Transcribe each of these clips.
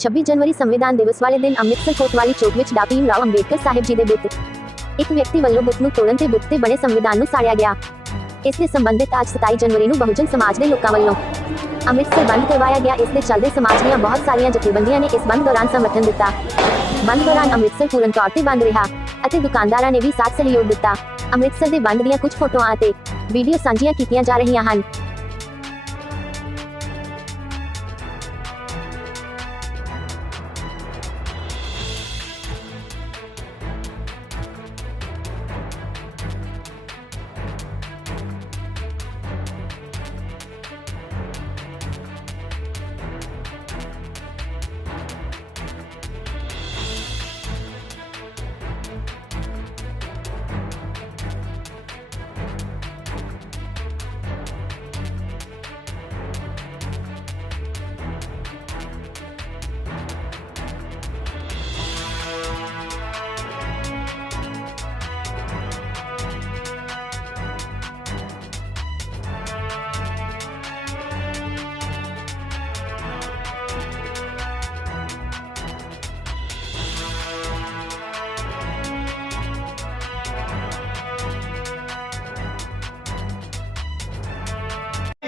26 ਜਨਵਰੀ ਸੰਵਿਧਾਨ ਦਿਵਸ ਵਾਲੇ ਦਿਨ ਅੰਮ੍ਰਿਤਸਰ ਕੋਤਵਾਲੀ ਚੌਕ ਵਿੱਚ ਡਾ. ਭੀਮ ਰਾਓ ਅੰਬੇਡਕਰ ਸਾਹਿਬ ਜੀ ਦੇ ਬੁੱਤ। ਇੱਕ ਵਿਅਕਤੀ ਵੱਲੋਂ ਬੁੱਤ ਨੂੰ ਤੋੜਨ ਤੇ ਬੁੱਤ ਤੇ ਬਣੇ ਸੰਵਿਧਾਨ ਨੂੰ ਸਾੜਿਆ ਗਿਆ। ਇਸ ਦੇ ਸੰਬੰਧਿਤ ਅੱਜ 27 ਜਨਵਰੀ ਨੂੰ ਬਹੁਜਨ ਸਮਾਜ ਦੇ ਲੋਕਾਂ ਵੱਲੋਂ ਅੰਮ੍ਰਿਤਸਰ ਬੰਦ ਕਰਵਾਇਆ ਗਿਆ। ਇਸ ਦੇ ਚੱਲਦੇ ਸਮਾਜ ਦੀਆਂ ਬਹੁਤ ਸਾਰੀਆਂ ਜਥੇਬੰਦੀਆਂ ਨੇ ਇਸ ਬੰਦ ਦੌਰਾਨ ਸਮਰਥਨ ਦਿੱਤਾ। ਬੰਦ ਦੌਰਾਨ ਅੰਮ੍ਰਿਤਸਰ ਪੂਰਨ ਤੌਰ ਤੇ ਬੰਦ ਰਿਹਾ ਅਤੇ ਦੁਕਾਨਦਾਰਾਂ ਨੇ ਵੀ ਸਾਥ ਸਹਿਯੋਗ ਦਿੱਤਾ। ਅੰਮ੍ਰਿਤਸਰ ਦੇ ਬੰਦ ਦੀਆਂ ਕੁਝ ਫੋਟੋਆਂ ਅਤੇ ਵੀਡੀਓ ਸਾਂਝੀਆਂ ਕੀਤੀਆਂ ਜਾ ਰਹੀਆਂ ਹਨ।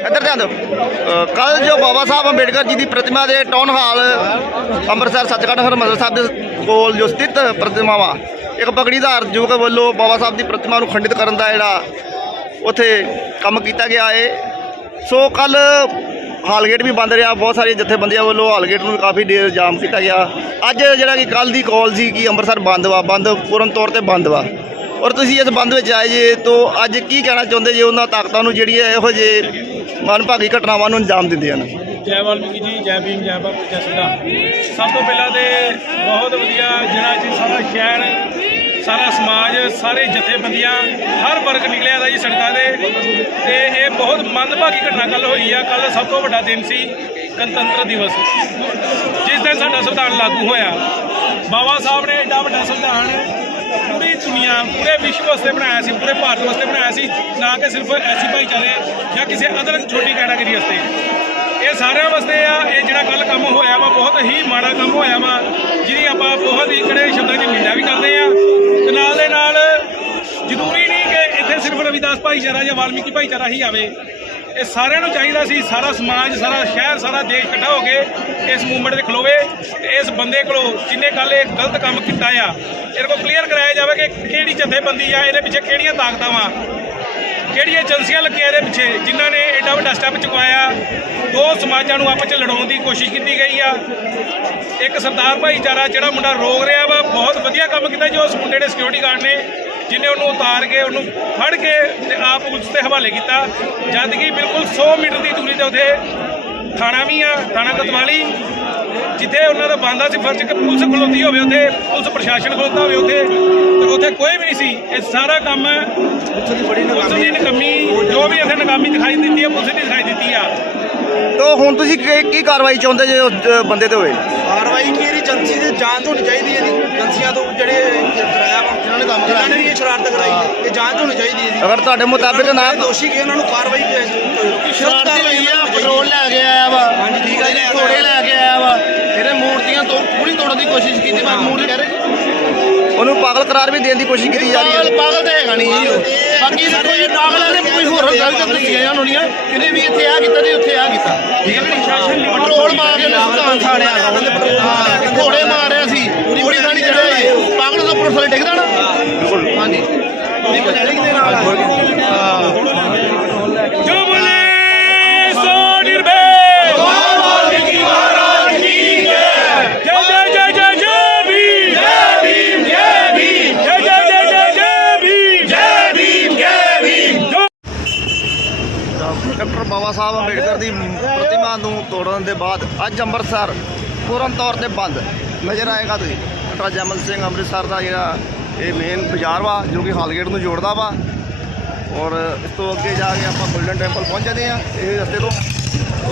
ਇੱਧਰ ਧਿਆਨ ਦਿਓ। ਕੱਲ ਜੋ ਬਾਬਾ ਸਾਹਿਬ ਅੰਬੇਡਕਰ ਜੀ ਦੀ ਪ੍ਰਤਿਮਾ ਦੇ ਟਾਊਨ ਹਾਲ, ਅੰਮ੍ਰਿਤਸਰ ਸੱਚਖੰਡ ਹਰਿਮੰਦਰ ਸਾਹਿਬ ਦੇ ਕੋਲ ਜੋ ਸਥਿਤ ਪ੍ਰਤਿਮਾ ਵਾ, ਇੱਕ ਪਗੜੀਧਾਰ ਯੁਵਕ ਵੱਲੋਂ ਬਾਬਾ ਸਾਹਿਬ ਦੀ ਪ੍ਰਤਿਮਾ ਨੂੰ ਖੰਡਿਤ ਕਰਨ ਦਾ ਜਿਹੜਾ ਉੱਥੇ ਕੰਮ ਕੀਤਾ ਗਿਆ ਏ। ਸੋ ਕੱਲ ਹਾਲਗੇਟ ਵੀ ਬੰਦ ਰਿਹਾ, ਬਹੁਤ ਸਾਰੀਆਂ ਜਥੇਬੰਦੀਆਂ ਵੱਲੋਂ ਹਾਲਗੇਟ ਨੂੰ ਵੀ ਕਾਫੀ ਦੇਰ ਜਾਮ ਕੀਤਾ ਗਿਆ। ਅੱਜ ਜਿਹੜਾ ਕਿ ਕੱਲ ਦੀ ਕਾਲ ਸੀ ਕਿ ਅੰਮ੍ਰਿਤਸਰ ਬੰਦ ਵਾ, ਬੰਦ ਪੂਰਨ ਤੌਰ ਤੇ ਬੰਦ ਵਾ। ਔਰ ਤੁਸੀਂ ਇਸ ਬੰਦ ਵਿੱਚ ਆਏ ਜੇ, ਤੋਂ ਅੱਜ ਕੀ ਕਹਿਣਾ ਚਾਹੁੰਦੇ ਜੇ ਉਹਨਾਂ ਤਾਕਤਾਂ ਨੂੰ ਜਿਹੜੀ ਹੈ ਇਹੋ ਜਿਹੇ ਮਨਭਾਗੀ ਘਟਨਾਵਾਂ ਨੂੰ ਅੰਜਾਮ ਦਿੰਦੀਆਂ ਨੇ। ਜੈ ਵਾਲਮੀਕੀ ਜੀ, ਜੈ ਭੀਮ, ਜੈ ਬਾਬਾ ਜੈ ਸੰਵਿਧਾਨ ਸਭ ਤੋਂ ਪਹਿਲਾਂ ਤੇ ਬਹੁਤ ਵਧੀਆ ਜਿਹੜਾ ਜੀ ਸਾਰਾ ਸ਼ਹਿਰ, ਸਾਰਾ ਸਮਾਜ, ਸਾਰੇ ਜਥੇਬੰਦੀਆਂ, ਹਰ ਵਰਗ ਨਿਕਲਿਆ ਦਾ ਜੀ ਸੜਕਾਂ ਦੇ ਤੇ ਇਹ ਬਹੁਤ ਮੰਦਭਾਗੀ ਘਟਨਾ ਕੱਲ ਹੋਈ ਆ। ਕੱਲ ਸਭ ਤੋਂ ਵੱਡਾ ਦਿਨ ਸੀ ਗਣਤੰਤਰ ਦਿਵਸ। ਜਿਸ ਦਿਨ ਸਾਡਾ ਸੰਵਿਧਾਨ ਲਾਗੂ ਹੋਇਆ, ਬਾਬਾ ਸਾਹਿਬ ਨੇ ਐਡਾ ਵੱਡਾ ਸੰਵਿਧਾਨ ਪੂਰੀ ਦੁਨੀਆ ਪੂਰੇ ਵਿਸ਼ਵ ਵਾਸਤੇ ਬਣਾਇਆ ਸੀ, ਪੂਰੇ ਭਾਰਤ ਵਾਸਤੇ ਬਣਾਇਆ ਸੀ, ਨਾ ਕਿ ਸਿਰਫ ਐਸੀ ਭਾਈਚਾਰੇ ਜਾਂ ਕਿਸੇ ਅਦਰ ਛੋਟੀ ਕੈਟਾਗਰੀ ਵਾਸਤੇ। ਇਹ ਸਾਰਿਆਂ ਵਾਸਤੇ ਆ, ਇਹ ਜਿਹੜਾ ਕੱਲ ਕੰਮ ਹੋਇਆ ਵਾ, ਬਹੁਤ ਹੀ ਮਾੜਾ ਕੰਮ ਹੋਇਆ ਵਾ, ਜਿਹਦੀ ਆਪਾਂ ਬਹੁਤ ਹੀ ਕੜੇ ਸ਼ਬਦਾਂ 'ਚ ਨਿੰਦਾ ਵੀ ਕਰਦੇ ਆ। ਤੇ ਨਾਲ ਦੇ ਨਾਲ ਜ਼ਰੂਰੀ ਨਹੀਂ ਕਿ ਇੱਥੇ ਸਿਰਫ ਰਵਿਦਾਸ ਭਾਈਚਾਰਾ ਜਾਂ ਵਾਲਮੀਕੀ ਭਾਈਚਾਰਾ ਹੀ ਆਵੇ। ਇਹ ਸਾਰਿਆਂ ਨੂੰ ਚਾਹੀਦਾ ਸੀ, ਸਾਰਾ ਸਮਾਜ, ਸਾਰਾ ਸ਼ਹਿਰ, ਸਾਰਾ ਦੇਸ਼ ਇਕੱਠਾ ਹੋ ਕੇ ਇਸ ਮੂਵਮੈਂਟ ਦੇ ਖਲੋਵੇ ਤੇ ਇਸ ਬੰਦੇ ਕੋਲੋਂ ਜਿਨੇ ਕੱਲ ਇਹ ਗਲਤ ਕੰਮ ਕੀਤਾ ਆ, ਇਹਦੇ ਕੋਲ ਕਲੀਅਰ ਕਰਾਇਆ ਜਾਵੇ ਕਿ ਕਿਹੜੀ ਜਥੇਬੰਦੀ ਆ, ਇਹਦੇ ਪਿੱਛੇ ਕਿਹੜੀਆਂ ਤਾਕਤਾਂ ਵਾ। ਕਿਹੜੀਆਂ ਏਜੰਸੀਆਂ ਲੱਗੀਆਂ ਇਹਦੇ ਪਿੱਛੇ, ਜਿਨ੍ਹਾਂ ਨੇ ਐਡਾ ਵੱਡਾ ਸਟੈਪ ਚੁਕਾਇਆ ਦੋ ਸਮਾਜਾਂ ਨੂੰ ਆਪਸ ਚ ਲੜਾਉਣ ਦੀ ਕੋਸ਼ਿਸ਼ ਕੀਤੀ ਗਈ ਆ। ਇੱਕ ਸਰਦਾਰ ਭਾਈਚਾਰਾ ਜਿਹੜਾ ਮੁੰਡਾ ਰੋਕ ਰਿਹਾ ਵਾ, ਬਹੁਤ ਵਧੀਆ ਕੰਮ ਕੀਤਾ ਜੋ, ਉਸ ਮੁੰਡੇ ਨੇ ਸਿਕਿਉਰਿਟੀ ਗਾਰਡ ਨੇ। ਜਿਹਨੇ ਉਹਨੂੰ ਉਤਾਰ ਕੇ ਉਹਨੂੰ ਫੜ ਕੇ ਤੇ ਆਪ ਪੁਲਿਸ ਦੇ ਹਵਾਲੇ ਕੀਤਾ। ਜਦ ਕਿ ਬਿਲਕੁਲ 100 ਮੀਟਰ ਦੀ ਦੂਰੀ ਤੇ ਉਥੇ ਥਾਣਾ ਵੀ ਆ ਥਾਣਾ ਕਤਵਾਲੀ ਜਿੱਥੇ ਉਹਨਾਂ ਦਾ ਬੰਦਾ ਸੀ ਫਰਜ਼ ਕਿ ਪੁਲਿਸ ਖਲੋਤੀ ਹੋਵੇ ਉੱਥੇ ਪੁਲਿਸ ਪ੍ਰਸ਼ਾਸਨ ਖਲੋਤਾ ਹੋਵੇ ਉੱਥੇ ਤੇ ਉੱਥੇ ਕੋਈ ਵੀ ਨਹੀਂ ਸੀ। ਇਹ ਸਾਰਾ ਕੰਮ ਪੁਲਿਸ ਦੀ ਬੜੀ ਨਕਾਮੀ ਨਕਾਮੀ ਜੋ ਵੀ ਇੱਥੇ ਨਕਾਮੀ ਦਿਖਾਈ ਦਿੱਤੀ ਹੈ ਪੁਲਿਸ ਨੇ ਦਿਖਾਈ ਦਿੱਤੀ ਆ। ਤੋ ਹੁਣ ਤੁਸੀਂ ਕੀ ਕੀ ਕਾਰਵਾਈ ਚਾਹੁੰਦੇ ਜੇ ਬੰਦੇ ਤੇ ਹੋਏ? ਕਾਰਵਾਈ ਕੀ ਇਹਦੀ ਏਜੰਸੀ ਦੀ ਜਾਂਚ ਹੋਣੀ ਚਾਹੀਦੀ ਹੈ ਜੀ। ਏਜੰਸੀਆਂ ਤੋਂ ਜਿਹੜੇ ਕਰਾਇਆ ਵਾ ਜਿਨ੍ਹਾਂ ਨੇ ਕੰਮ ਕਰਾਇਆ। ਵੀ ਇਹ ਸ਼ਰਾਰਤ ਕਰਾਈ ਹੈ ਇਹ ਜਾਂਚ ਹੋਣੀ ਚਾਹੀਦੀ ਹੈ ਜੀ। ਅਗਰ ਤੁਹਾਡੇ ਮੁਤਾਬਿਕ ਨਾ ਦੋਸ਼ੀ ਕਿ ਉਹਨਾਂ ਨੂੰ ਕਾਰਵਾਈ ਸ਼ਰਾਰਤੀ ਹੋਈ ਆ ਪੈਟਰੋਲ ਲੈ ਕੇ ਆਇਆ ਵਾ। ਹਾਂਜੀ ਠੀਕ ਹੈ ਜੀ ਘੋੜੇ ਲੈ ਕੇ ਆਇਆ ਵਾ। ਇਹਨੇ ਮੂਰਤੀਆਂ ਤੋਂ ਪੂਰੀ ਤੋੜਨ ਦੀ ਕੋਸ਼ਿਸ਼ ਕੀਤੀ ਪਰ ਮੂਰਤੀ ਕਹਿ ਰਹੇ ਉਹਨੂੰ ਪਾਗਲ ਕਰਾਰ ਵੀ ਦੇਣ ਦੀ ਕੋਸ਼ਿਸ਼ ਕੀਤੀ ਜਾ ਰਹੀ ਹੈ। ਪਾਗਲ ਤਾਂ ਹੈਗਾ ਨਹੀਂ ਜੀ ਉਹ। ਬਾਕੀ ਕੋਈ ਪਾਗਲਾਂ ਨੇ ਕੋਈ ਹੋਰ ਗਲਤ ਦੱਸੀਆਂ ਉਹਨਾਂ ਦੀਆਂ ਕਿਨੇ ਵੀ ਇੱਥੇ ਆ ਕੀਤਾ ਤੇ ਉੱਥੇ ਆ ਕੀਤਾ। ਠੀਕ ਹੈ ਕਿ ਨਹੀਂ ਪੈਟਰੋਲ ਮਾਰ ਕੇ ਨੁਕਸਾਨ ਸਾੜਿਆ ਹਾਂ, ਘੋੜੇ ਮਾਰਿਆ ਸੀ। ਪੂਰੀ ਥਾਣੀ ਚੜਿਆ ਇਹ ਪਾਗਲ ਤੋਂ ਪੁਲਿਸ ਵਾਲੇ ਡਿੱਗਦਾ ਨਾ? ਬਿਲਕੁਲ ਹਾਂਜੀ। ਦੇ ਨਾਲ ਜੋ ਬਾਬਾ ਅੰਬੇਡਕਰ ਦੀ ਪ੍ਰਤਿਮਾ ਨੂੰ ਤੋੜਨ ਦੇ ਬਾਅਦ ਅੱਜ ਅੰਮ੍ਰਿਤਸਰ ਪੂਰਨ ਤੌਰ ਤੇ ਬੰਦ ਨਜ਼ਰ ਆਏਗਾ ਤੁਸੀਂ। ਡਾਕਟਰ ਜਮਲ ਸਿੰਘ ਅੰਮ੍ਰਿਤਸਰ ਦਾ ਜਿਹੜਾ ਇਹ ਮੇਨ ਬਾਜ਼ਾਰ ਵਾ ਜੋ ਕਿ ਹਾਲਗੇਟ ਨੂੰ ਜੋੜਦਾ ਵਾ। ਔਰ ਇਸ ਤੋਂ ਅੱਗੇ ਜਾ ਕੇ ਆਪਾਂ ਗੋਲਡਨ ਟੈਂਪਲ ਪਹੁੰਚ ਜਾਂਦੇ ਆ ਇਹ ਰਸਤੇ ਤੋਂ।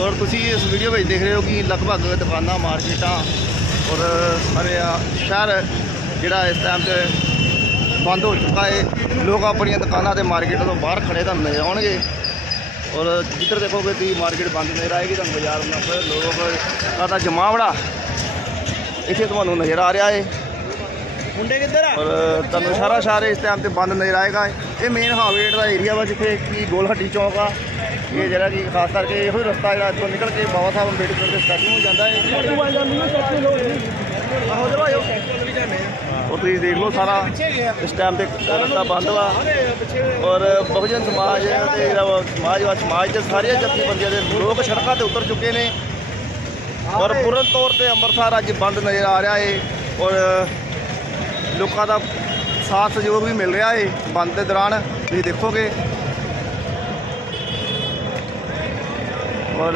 ਔਰ ਤੁਸੀਂ ਇਸ ਵੀਡੀਓ ਵਿੱਚ ਦੇਖ ਰਹੇ ਹੋ ਕਿ ਲਗਭਗ ਦੁਕਾਨਾਂ ਮਾਰਕੀਟਾਂ ਔਰ ਸਾਰੇ ਸ਼ਹਿਰ ਜਿਹੜਾ ਇਸ ਟਾਈਮ ਤੇ ਬੰਦ ਹੋ ਚੁੱਕਾ ਹੈ ਲੋਕ ਆਪਣੀਆਂ ਦੁਕਾਨਾਂ ਤੇ ਮਾਰਕੀਟ ਤੋਂ ਬਾਹਰ ਖੜੇ ਤੁਹਾਨੂੰ ਨਜ਼ਰ ਆਉਣਗੇ। ਔਰ ਜਿੱਧਰ ਦੇਖੋਗੇ ਤੁਸੀਂ ਮਾਰਕੀਟ ਬੰਦ ਨਜ਼ਰ ਆਏਗੀ ਤੁਹਾਨੂੰ ਬਾਜ਼ਾਰ ਨਾਲ ਲੋਕ ਦਾ ਜਮਾਵੜਾ। ਇੱਥੇ ਤੁਹਾਨੂੰ ਨਜ਼ਰ ਆ ਰਿਹਾ ਹੈ ਮੁੰਡੇ ਕਿੱਧਰ ਆ? ਔਰ ਤੁਹਾਨੂੰ ਸਾਰਾ ਸ਼ਹਿਰ ਇਸ ਟਾਈਮ ਤੇ ਬੰਦ ਨਜ਼ਰ ਆਏਗਾ। ਇਹ ਮੇਨ ਹਾਈਵੇ ਦਾ ਏਰੀਆ ਵਾ ਜਿੱਥੇ ਕੀ ਗੋਲ ਹੱਡੀ ਚੌਕ ਆ। ਇਹ ਜਿਹੜਾ ਕਿ ਖਾਸ ਕਰਕੇ ਇਹੋ ਹੀ ਰਸਤਾ ਜਿਹੜਾ ਇੱਥੋਂ ਨਿਕਲ ਕੇ ਬਾਬਾ ਸਾਹਿਬ ਅੰਬੇਡਕਰ ਦੇ ਸਟੈਚੂ ਨੂੰ ਜਾਂਦਾ ਹੈ ਆਹੋ ਚਲੋ ਆਇਓ ਵੀ ਜਾਂਦੇ ਉਹ ਤੁਸੀਂ ਦੇਖ ਲਓ ਸਾਰਾ। ਇਸ ਟਾਈਮ ਤੇ ਰਸਤਾ ਬੰਦ ਵਾ। ਔਰ ਬਹੁਜਨ ਸਮਾਜ ਤੇ ਜਿਹੜਾ ਵਾ ਸਮਾਜਵਾਦ ਸਮਾਜ ਦੇ ਸਾਰੇ ਜਥੇਬੰਦੀਆਂ ਦੇ ਲੋਕ ਸੜਕਾਂ ਤੇ ਉਤਰ ਚੁੱਕੇ ਨੇ। ਔਰ ਪੂਰਨ ਤੌਰ ਤੇ ਅੰਮ੍ਰਿਤਸਰ ਅੱਜ ਬੰਦ ਨਜ਼ਰ ਆ ਰਿਹਾ ਏ। ਔਰ ਲੋਕਾਂ ਦਾ ਸਾਥ ਸਹਿਯੋਗ ਵੀ ਮਿਲ ਰਿਹਾ ਹੈ ਬੰਦ ਦੇ ਦੌਰਾਨ। ਤੁਸੀਂ ਦੇਖੋਗੇ। ਔਰ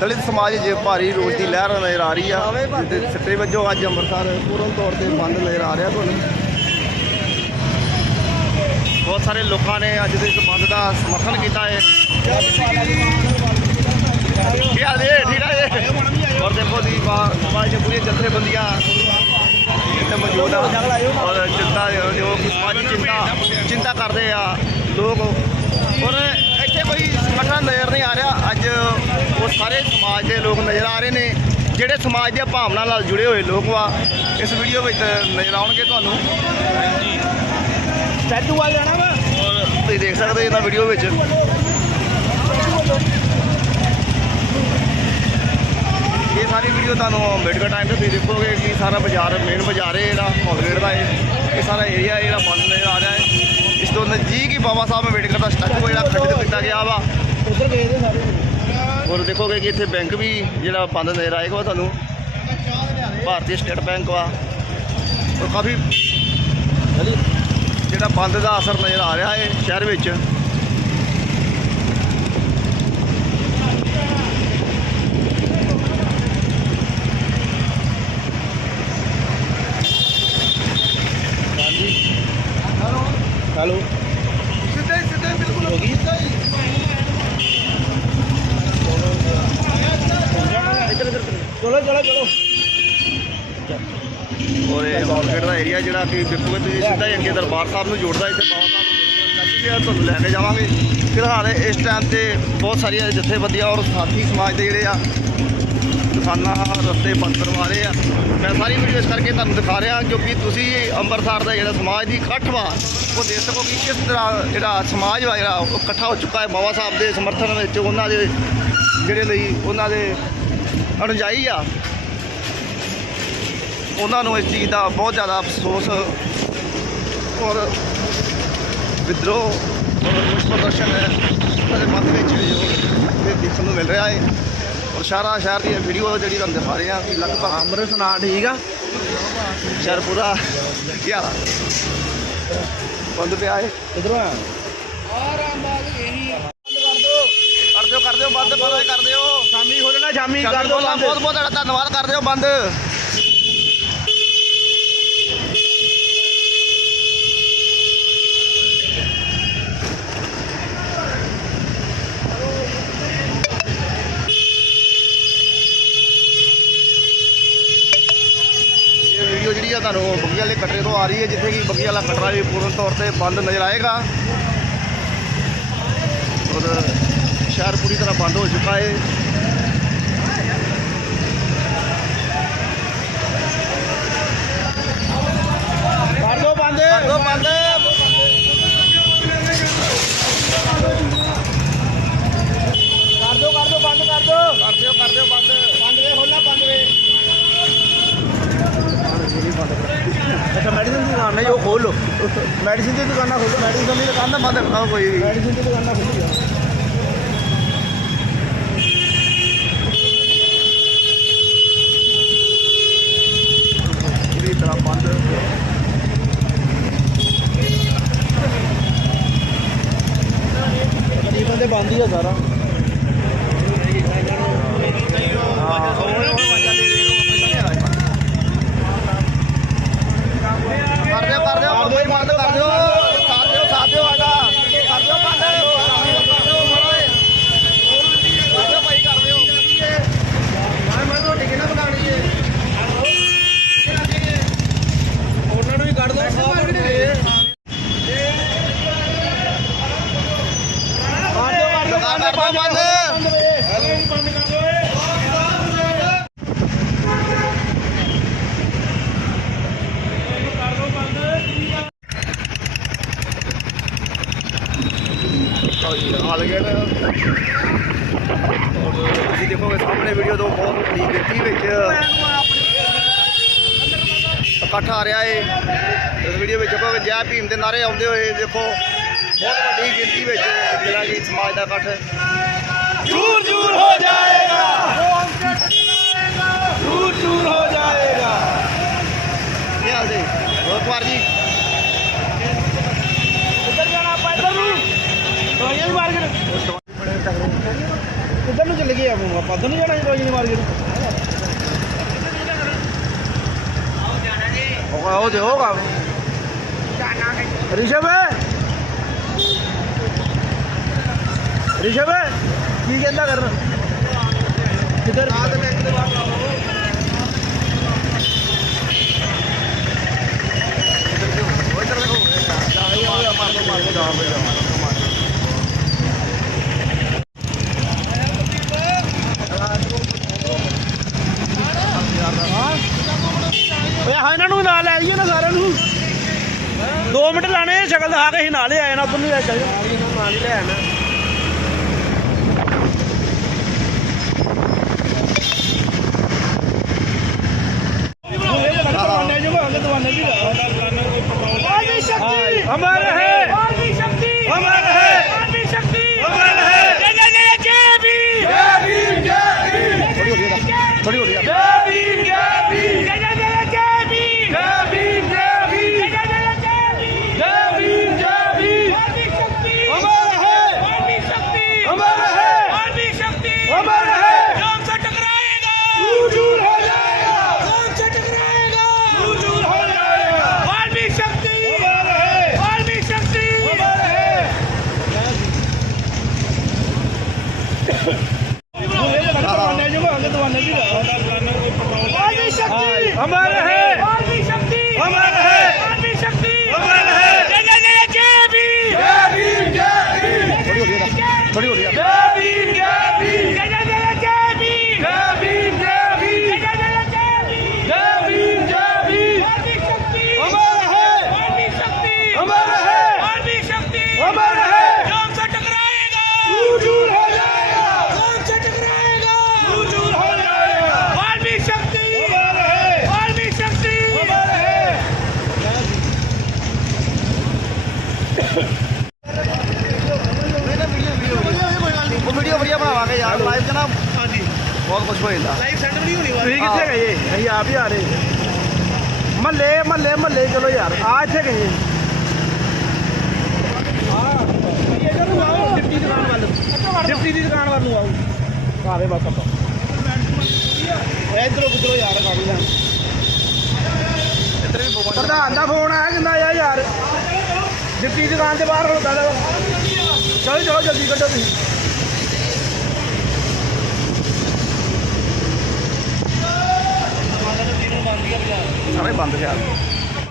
ਦਲਿਤ ਸਮਾਜ 'ਚ ਭਾਰੀ ਰੋਜ਼ ਦੀ ਲਹਿਰ ਨਜ਼ਰ ਆ ਰਹੀ ਆ। ਜਿਹਦੇ ਸਿੱਟੇ ਵਜੋਂ ਅੱਜ ਅੰਮ੍ਰਿਤਸਰ ਪੂਰਨ ਤੌਰ ਤੇ ਬੰਦ ਨਜ਼ਰ ਆ ਰਿਹਾ ਤੁਹਾਨੂੰ। ਬਹੁਤ ਸਾਰੇ ਲੋਕਾਂ ਨੇ ਅੱਜ ਦੇ ਇਸ ਬੰਦ ਦਾ ਸਮਰਥਨ ਕੀਤਾ ਹੈ। ਕੀ ਹਾਲ ਹੈ ਠੀਕ ਹੈ ਔਰ ਦੇਖੋ ਬਾ- ਸਮਾਜ ਦੇ ਪੂਰੀਆਂ ਜਥੇਬੰਦੀਆਂ ਇੱਥੇ ਮੌਜੂਦ ਆ। ਔਰ ਚਿੰਤਾ ਜੋ ਕਿ ਸਮਾਜੀ ਚਿੰਤਾ ਚਿੰਤਾ ਕਰਦੇ ਆ ਲੋਕ। ਔਰ ਇੱਥੇ ਕੋਈ ਸੰਗਠਨ ਨਜ਼ਰ ਨਹੀਂ ਆ ਰਿਹਾ। ਅੱਜ ਉਹ ਸਾਰੇ ਸਮਾਜ ਦੇ ਲੋਕ ਨਜ਼ਰ ਆ ਰਹੇ ਨੇ ਜਿਹੜੇ ਸਮਾਜ ਦੀਆਂ ਭਾਵਨਾ ਨਾਲ ਜੁੜੇ ਹੋਏ ਲੋਕ ਵਾ ਇਸ ਵੀਡੀਓ ਵਿੱਚ ਨਜ਼ਰ ਆਉਣਗੇ ਤੁਹਾਨੂੰ। ਸਟੈਚੂ ਵਾਲ ਜਾਣਾ ਵਾ। ਔਰ ਤੁਸੀਂ ਦੇਖ ਸਕਦੇ ਇਹਨਾਂ ਵੀਡੀਓ ਵਿੱਚ। ਇਹ ਸਾਰੀ ਵੀਡੀਓ ਤੁਹਾਨੂੰ ਅੰਬੇਡਕਰ ਟਾਈਮ ਤੇ ਤੁਸੀਂ ਦੇਖੋਗੇ ਕਿ ਸਾਰਾ ਬਾਜ਼ਾਰ ਮੇਨ ਬਾਜ਼ਾਰ ਹੈ ਜਿਹੜਾ ਹੌਲਗੇਟ ਦਾ ਹੈ ਇਹ ਸਾਰਾ ਏਰੀਆ ਜਿਹੜਾ ਬੰਦ ਨਜ਼ਰ ਆ ਰਿਹਾ। ਤੋਂ ਨਜ਼ਦੀਕ ਹੀ ਬਾਬਾ ਸਾਹਿਬ ਅੰਬੇਡਕਰ ਦਾ ਸਟੈਚੂ ਜਿਹੜਾ ਖੰਡਿਤ ਕੀਤਾ ਗਿਆ ਵਾ। ਉਧਰ ਗਏ ਦੇ ਸਾਰੇ। ਔਰ ਦੇਖੋਗੇ ਕਿ ਇੱਥੇ ਬੈਂਕ ਵੀ ਜਿਹੜਾ ਬੰਦ ਨਜ਼ਰ ਆਏਗਾ ਤੁਹਾਨੂੰ। ਭਾਰਤੀ ਸਟੇਟ ਬੈਂਕ ਵਾ। ਔਰ ਕਾਫੀ ਜਿਹੜਾ ਬੰਦ ਦਾ ਅਸਰ ਨਜ਼ਰ ਆ ਰਿਹਾ ਹੈ ਸ਼ਹਿਰ ਵਿੱਚ ਹੈਲੋ ਸਿੱਧੇ ਸਿੱਧੇ ਬਿਲਕੁਲ ਹੋ ਗਈ ਚਲੋ ਚਲੋ ਚਲੋ ਔਰ ਦਾ ਏਰੀਆ ਜਿਹੜਾ ਕਿ ਦੇਖੋਗੇ ਤੁਸੀਂ ਸਿੱਧਾ ਹੀ ਅੱਗੇ ਦਰਬਾਰ ਸਾਹਿਬ ਨੂੰ ਜੋੜਦਾ ਇੱਥੇ ਬਾਬਾ ਸਾਹਿਬ ਤੁਹਾਨੂੰ ਲੈ ਕੇ ਜਾਵਾਂਗੇ। ਫਿਲਹਾਲ ਇਸ ਟਾਈਮ ਤੇ ਬਹੁਤ ਸਾਰੀਆਂ ਜਥੇਬੰਦੀਆਂ ਔਰ ਸਾਥੀ ਸਮਾਜ ਦੇ ਜਿਹੜੇ ਆ ਦੁਕਾਨਾਂ ਰਸਤੇ ਬੰਦ ਕਰਵਾ ਰਹੇ ਆ। ਮੈਂ ਸਾਰੀ ਵੀਡੀਓ ਇਸ ਕਰਕੇ ਤੁਹਾਨੂੰ ਦਿਖਾ ਰਿਹਾ ਕਿਉਂਕਿ ਤੁਸੀਂ ਅੰਮ੍ਰਿਤਸਰ ਦਾ ਜਿਹੜਾ ਸਮਾਜ ਦੀ ਇਕੱਠ ਵਾ, ਉਹ ਦੇਖ ਸਕੋ ਕਿ ਕਿਸ ਤਰ੍ਹਾਂ ਜਿਹੜਾ ਸਮਾਜ ਵਾ ਜਿਹੜਾ ਉਹ ਇਕੱਠਾ ਹੋ ਚੁੱਕਾ ਹੈ। ਬਾਬਾ ਸਾਹਿਬ ਦੇ ਸਮਰਥਨ ਵਿੱਚ ਉਹਨਾਂ ਦੇ ਜਿਹੜੇ ਲਈ ਉਹਨਾਂ ਦੇ ਅਨੁਜਾਈ ਆ ਉਹਨਾਂ ਨੂੰ ਇਸ ਚੀਜ਼ ਦਾ ਬਹੁਤ ਜ਼ਿਆਦਾ ਅਫਸੋਸ ਔਰ ਵਿਦਰੋਹ ਔਰ ਰੋਸ ਪ੍ਰਦਰਸ਼ਨ ਹੈ। ਦੇ ਮਨ ਵਿੱਚ ਜੋ ਇਹ ਦੇਖਣ ਨੂੰ ਮਿਲ ਰਿਹਾ ਹੈ। ਔਰ ਸਾਰਾ ਸ਼ਹਿਰ ਦੀ ਵੀਡੀਓ ਜਿਹੜੀ ਤੁਹਾਨੂੰ ਦਿਖਾ ਰਹੇ ਹਾਂ ਕਿ ਲਗਭਗ ਅੰਮ੍ਰਿਤ ਸੁਣਾ ਠੀਕ ਆ। ਸ਼ਹਿਰ ਪੂਰਾ ਆ? ਬੰਦ ਪਿਆ ਹੈ ਕਿਧਰੋਂ ਆ ਕਰ ਦਿਓ ਕਰ ਦਿਓ ਬੰਦ। ਬੰਦ ਕਰ ਦਿਓ। ਸ਼ਾਮੀ ਖੋਲਣਾ ਸ਼ਾਮੀ ਕਰ ਕਰ ਦੋ ਬਹੁਤ ਬਹੁਤ ਤੁਹਾਡਾ ਧੰਨਵਾਦ ਕਰ ਦਿਓ ਬੰਦ ਇਹ ਵੀਡੀਓ ਜਿਹੜੀ ਬੱਗੀ ਵਾਲੇ ਕਟਰੇ ਤੋਂ ਆ ਰਹੀ ਹੈ ਜਿੱਥੇ ਕਿ ਬੱਗੀ ਵਾਲਾ ਕਟਰਾ ਵੀ ਪੂਰਨ ਤੌਰ ਤੇ ਬੰਦ ਨਜ਼ਰ ਆਏਗਾ। ਔਰ ਸ਼ਹਿਰ ਪੂਰੀ ਤਰ੍ਹਾਂ ਬੰਦ ਹੋ ਚੁੱਕਾ ਹੈ। ਕਰ ਦੋ ਬੰਦ ਕਰ ਦਿਓ ਬੰਦ ਕਰ ਦੋ ਕਰ ਦੋ ਬੰਦ ਕਰ ਦੋ ਕਰ ਦਿਓ ਕਰ ਦਿਓ ਬੰਦ ਬੰਦ ਵੇ ਖੋਲਣਾ ਬੰਦ ਵੇ ਅੱਛਾ ਮੈਡੀਸਿਨ ਦੀ ਦੁਕਾਨ ਹੈ ਉਹ ਖੋਲ ਲੋ ਮੈਡੀਸਿਨ ਦੀ ਦੁਕਾਨਾਂ ਖੋਲੋ ਮੈਡੀਸਿਨ ਦੀ ਰੱਖੋ ਕੋਈ ਵੀ ਮੈਡੀਸਿਨ ਦੀ ਦੁਕਾਨਾਂ ਖੋਲੀ ਆ ਪੂਰੀ ਤਰ੍ਹਾਂ ਬੰਦ। ਤਕਰੀਬਨ ਤੇ ਬੰਦ ਹੀ ਆ ਸਾਰਾ। ਹਾਂ ਉਹ ਵਾਜਾ ਦੇ ਦੇ ਉਹ ਪਹਿਲਾਂ ਨਹੀਂ ਆਇਆ ਕਰ ਦਿਓ ਕਰ ਦਿਓ ਕੋਈ ਬੰਦ ਕਰ ਦਿਓ ਸਾਥ ਦਿਓ ਸਾਥ ਦਿਓ ਆਗਾ ਕਰ ਦਿਓ ਬੰਦ ਕਰ ਦਿਓ ਮਾਰੇ ਕਰ ਦਿਓ ਭਾਈ ਕਰ ਦਿਓ ਮੈਂ ਮੈਂ ਤੁਹਾਡੀ ਕਿਹਨਾਂ ਬਣਾਣੀ ਹੈ ਉਹਨਾਂ ਨੂੰ ਵੀ ਕੱਢ ਦੋ ਸੌ ਬੰਦ ਕਰ ਦੋ ਕਰ ਦੋ ਦੁਕਾਨ ਕਰ ਦਿਓ ਬੰਦ ਬੰਦ ਵੇ ਬੰਦ ਕਰ ਦੋ ਤੁਸੀਂ ਦੇਖੋਗੇ ਸਾਹਮਣੇ ਵੀਡੀਓ ਤੋਂ ਬਹੁਤ ਵੱਡੀ ਗਿਣਤੀ ਵਿੱਚ ਇਕੱਠ ਆ ਰਿਹਾ ਏ ਇਸ ਵੀਡੀਓ ਵਿੱਚ ਦੇਖੋਗੇ ਜੈ ਭੀਮ ਦੇ ਨਾਰੇ ਆਉਂਦੇ ਹੋਏ ਦੇਖੋ ਬਹੁਤ ਵੱਡੀ ਗਿਣਤੀ ਵਿੱਚ ਜਿਹੜਾ ਜੀ ਸਮਾਜ ਦਾ ਇਕੱਠ ਜੂਰ ਜੂਰ ਹੋ ਜਾਏਗਾ। ਜੂਰ ਜੂਰ ਹੋ ਜਾਏਗਾ। ਕੀ ਹਾਲ ਜੀ? ਬਹੁਤ ਵਾਰ ਜੀ? ਦਵਾਈਆਂ ਦੀ ਮਾਰਕੀਟ ਇੱਧਰ ਨੂੰ ਚੱਲ ਗਏ ਆਪਾਂ ਆਪਾਂ ਇੱਧਰ ਨੂੰ ਜਾਣਾ ਜੀ ਦਵਾਈਆਂ ਦੀ ਮਾਰਕੀਟ ਹੋਗਾ ਉਹ ਤੇ ਹੋਗਾ ਰਿਸ਼ਵ ਰਿਸ਼ਵ ਕੀ ਕਹਿੰਦਾ ਕਰਨ? ਕਿੱਧਰ? ਆਹ ਤੇ ਬੈਂਕ ਦੇ ਬਾਹਰ ਓਏ ਹਾਂ ਇਹਨਾਂ ਨੂੰ ਵੀ ਨਾਲ ਲੈ ਜਾਈਏ ਨਾ ਸਾਰਿਆਂ ਨੂੰ 2 ਮਿੰਟ ਲਾਣੇ ਸ਼ਕਲ ਦਿਖਾ ਕੇ ਅਸੀਂ ਨਾਲ ਹੀ ਆਏ ਨਾ ਉਧਰ ਨੂੰ ਲੈ ਚੱਲ ਨਾਲ ਹੀ ਲੈ ਆਣਾ ਡਿਪਟੀ ਦੁਕਾਨ ਵੱਲ। ਡਿਪਟੀ ਦੀ ਦੁਕਾਨ ਵੱਲ ਨੂੰ ਆਓ। ਆਵੇ ਬਸ ਆਪਾਂ। ਇਧਰੋਂ ਕਿਧਰੋਂ ਯਾਰ ਗਾੜੀ ਲੈਣ। ਇੱਧਰ ਵੀ ਬਹੁਤ ਪ੍ਰਧਾਨ ਦਾ ਫੋਨ ਆਇਆ ਕਹਿੰਦਾ ਆ ਯਾਰ। ਡਿਪਟੀ ਦੀ ਦੁਕਾਨ ਦੇ ਬਾਹਰ ਹੁੰਦਾ ਦਾ ਚਲੋ ਚਲੋ ਜਲਦੀ ਕੱਢੋ ਤੁਸੀਂ। ਸਾਰੇ ਬੰਦ ਯਾਰ